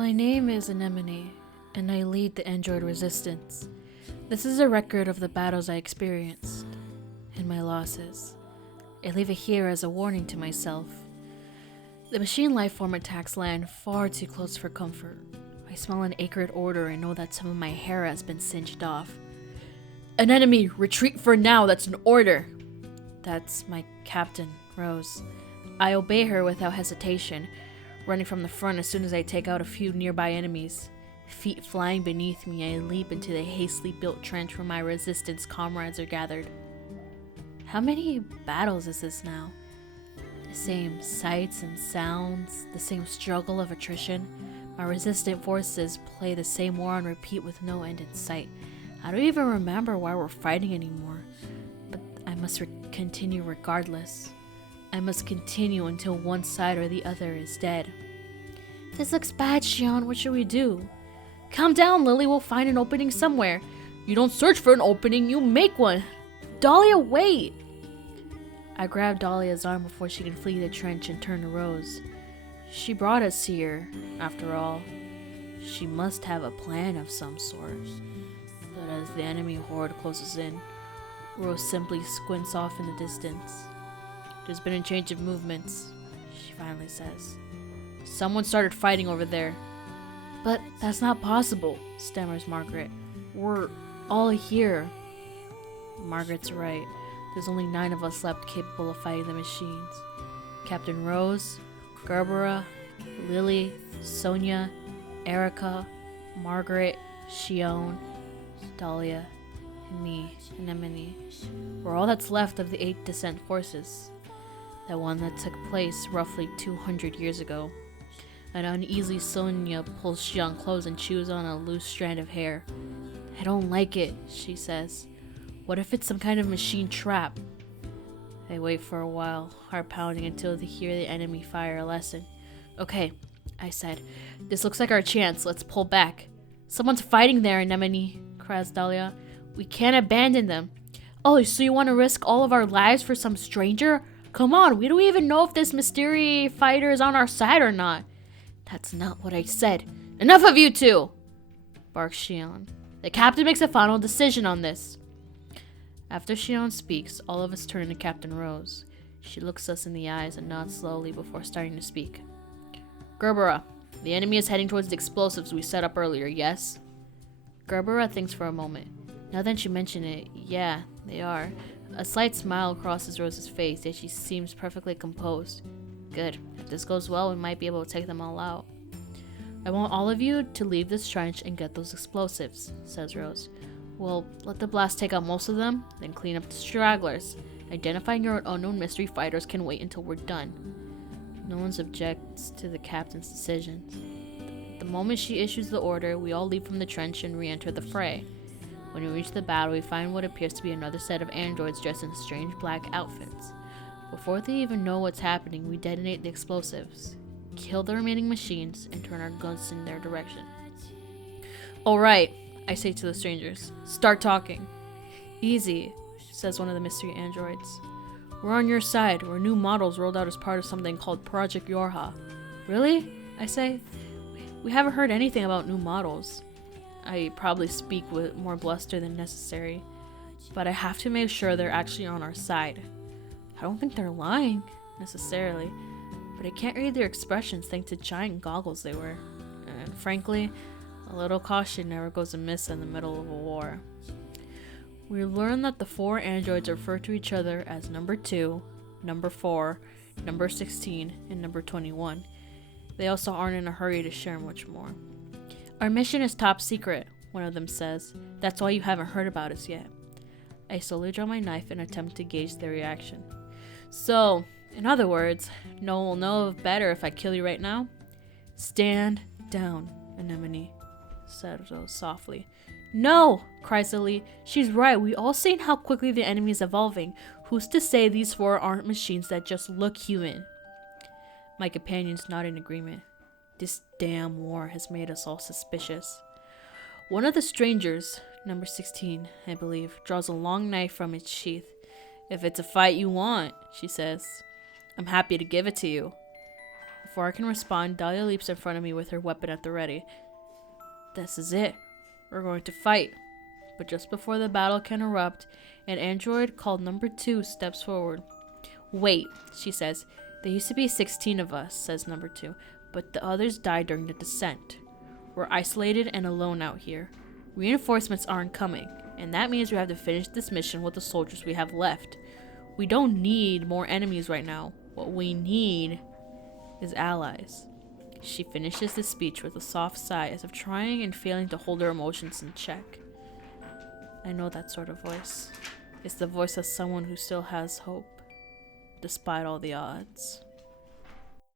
My name is Anemone, and I lead the android resistance. This is a record of the battles I experienced, and my losses. I leave it here as a warning to myself. The machine lifeform attacks land far too close for comfort. I smell an acrid odor and know that some of my hair has been singed off. An enemy! Retreat for now! That's an order! That's my captain, Rose. I obey her without hesitation, running from the front as soon as I take out a few nearby enemies. Feet flying beneath me, I leap into the hastily built trench where my resistance comrades are gathered. How many battles is this now? The same sights and sounds, the same struggle of attrition. My resistant forces play the same war on repeat with no end in sight. I don't even remember why we're fighting anymore, but I must continue regardless. I must continue until one side or the other is dead. This looks bad, Shion. What should we do? Calm down, Lily. We'll find an opening somewhere. You don't search for an opening, you make one. Dahlia, wait! I grab Dahlia's arm before she can flee the trench and turn to Rose. She brought us here, after all. She must have a plan of some sort. But as the enemy horde closes in, Rose simply squints off in the distance. There's been a change of movements, she finally says. Someone started fighting over there. But that's not possible, stammers Margaret. We're all here. Margaret's right. There's only 9 of us left capable of fighting the machines. Captain Rose, Gerbera, Lily, Sonia, Erica, Margaret, Shion, Dahlia, and me, Anemone. We're all that's left of the 8 descent forces. That one that took place roughly 200 years ago. An uneasy Sonia pulls Shion close and chews on a loose strand of hair. I don't like it, she says. What if it's some kind of machine trap? They wait for a while, heart pounding until they hear the enemy fire a lesson. Okay, I said. This looks like our chance. Let's pull back. Someone's fighting there, Anemone, cries Dahlia. We can't abandon them. Oh, so you want to risk all of our lives for some stranger? Come on, we don't even know if this mystery fighter is on our side or not. That's not what I said. Enough of you two! Barks Shion. The captain makes a final decision on this. After Shion speaks, all of us turn to Captain Rose. She looks us in the eyes and nods slowly before starting to speak. Gerbera, the enemy is heading towards the explosives we set up earlier, yes? Gerbera thinks for a moment. Now that you mention it, yeah, they are. A slight smile crosses Rose's face, yet she seems perfectly composed. Good. If this goes well, we might be able to take them all out. I want all of you to leave this trench and get those explosives, says Rose. We'll let the blast take out most of them, then clean up the stragglers. Identifying your unknown mystery fighters can wait until we're done. No one objects to the captain's decision. The moment she issues the order, we all leave from the trench and re-enter the fray. When we reach the battle, we find what appears to be another set of androids dressed in strange black outfits. Before they even know what's happening, we detonate the explosives, kill the remaining machines, and turn our guns in their direction. Alright, I say to the strangers. Start talking. Easy, says one of the mystery androids. We're on your side. We're new models rolled out as part of something called Project Yorha. Really? I say. We haven't heard anything about new models. I probably speak with more bluster than necessary, but I have to make sure they're actually on our side. I don't think they're lying, necessarily, but I can't read their expressions thanks to giant goggles they wear. And frankly, a little caution never goes amiss in the middle of a war. We learn that the 4 androids refer to each other as number 2, number 4, number 16, and number 21. They also aren't in a hurry to share much more. Our mission is top secret, one of them says. That's why you haven't heard about us yet. I slowly draw my knife and attempt to gauge their reaction. So, in other words, no one will know better if I kill you right now? Stand down, Anemone, said Rose softly. No, cries Lily. She's right. We all seen how quickly the enemy is evolving. Who's to say these 4 aren't machines that just look human? My companions nod in agreement. This damn war has made us all suspicious. One of the strangers, number 16, I believe, draws a long knife from its sheath. If it's a fight you want, she says, I'm happy to give it to you. Before I can respond, Dahlia leaps in front of me with her weapon at the ready. This is it. We're going to fight. But just before the battle can erupt, an android called Number 2 steps forward. Wait, she says. There used to be 16 of us, says Number 2, but the others died during the descent. We're isolated and alone out here. Reinforcements aren't coming, and that means we have to finish this mission with the soldiers we have left. We don't need more enemies right now. What we need is allies. She finishes the speech with a soft sigh as if trying and failing to hold her emotions in check. I know that sort of voice. It's the voice of someone who still has hope, despite all the odds.